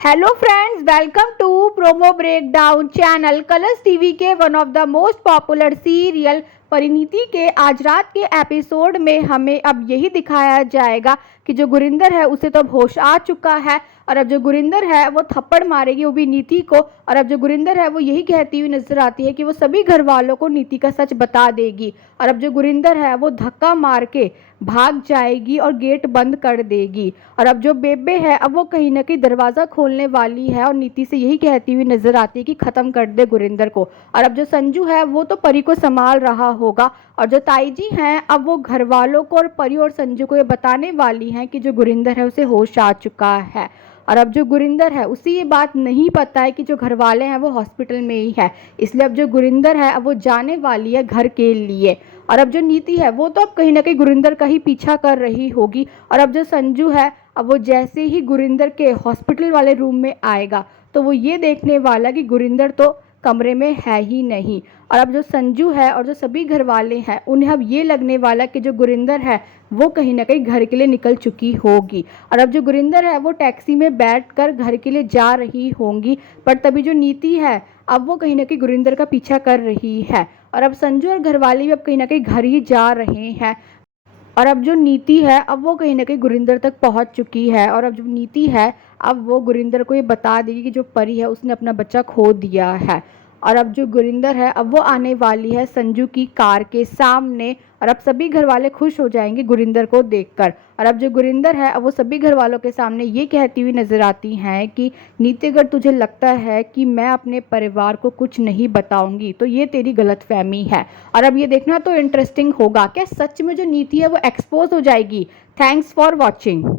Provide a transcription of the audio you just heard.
Hello friends, welcome to promo breakdown channel. Colors TV के one of the most popular serial Parineeti के आज रात के एपिसोड में हमें अब यही दिखाया जाएगा कि जो गुरिंदर है उसे तो अब होश आ चुका है और अब जो गुरिंदर है वो थप्पड़ मारेगी, वो भी नीति को। और अब जो गुरिंदर है वो यही कहती हुई नजर आती है कि वो सभी घर वालों को नीति का सच बता देगी। और अब जो गुरिंदर है वो धक्का मार के भाग जाएगी और गेट बंद कर देगी। और अब जो बेबे है अब वो कहीं ना कहीं दरवाज़ा खोलने वाली है और नीति से यही कहती हुई नजर आती है कि ख़त्म कर दे गुरिंदर को। और अब जो संजू है वो तो परी को संभाल रहा होगा और जो ताई जी हैं अब वो घर वालों को और परी और संजू को ये बताने वाली हैं कि जो गुरिंदर है उसे होश आ चुका है। और अब जो गुरिंदर है उसे ये बात नहीं पता है कि जो घर वाले हैं वो हॉस्पिटल में ही है, इसलिए अब जो गुरिंदर है अब वो जाने वाली है घर के लिए। और अब जो नीति है वो तो अब कहीं ना कहीं गुरिंदर का ही पीछा कर रही होगी। और अब जो संजू है अब वो जैसे ही गुरिंदर के हॉस्पिटल वाले रूम में आएगा तो वो ये देखने वाला कि गुरिंदर तो कमरे में है ही नहीं। और अब जो संजू है और जो सभी घर वाले हैं उन्हें अब ये लगने वाला कि जो गुरिंदर है वो कहीं ना कहीं घर के लिए निकल चुकी होगी। और अब जो गुरिंदर है वो टैक्सी में बैठकर घर के लिए जा रही होंगी, पर तभी जो नीति है अब वो कहीं ना कहीं गुरिंदर का पीछा कर रही है। और अब संजू और घरवाली भी अब कहीं ना कहीं घर ही जा रहे हैं। और अब जो नीति है अब वो कहीं ना कहीं गुरिंदर तक पहुंच चुकी है। और अब जो नीति है अब वो गुरिंदर को ये बता देगी कि जो परी है उसने अपना बच्चा खो दिया है। और अब जो गुरिंदर है अब वो आने वाली है संजू की कार के सामने और अब सभी घर वाले खुश हो जाएंगे गुरिंदर को देखकर। और अब जो गुरिंदर है अब वो सभी घर वालों के सामने ये कहती हुई नजर आती हैं कि नीति, अगर तुझे लगता है कि मैं अपने परिवार को कुछ नहीं बताऊंगी तो ये तेरी गलतफहमी है। और अब ये देखना तो इंटरेस्टिंग होगा, क्या सच में जो नीति है वो एक्सपोज हो जाएगी। Thanks for watching.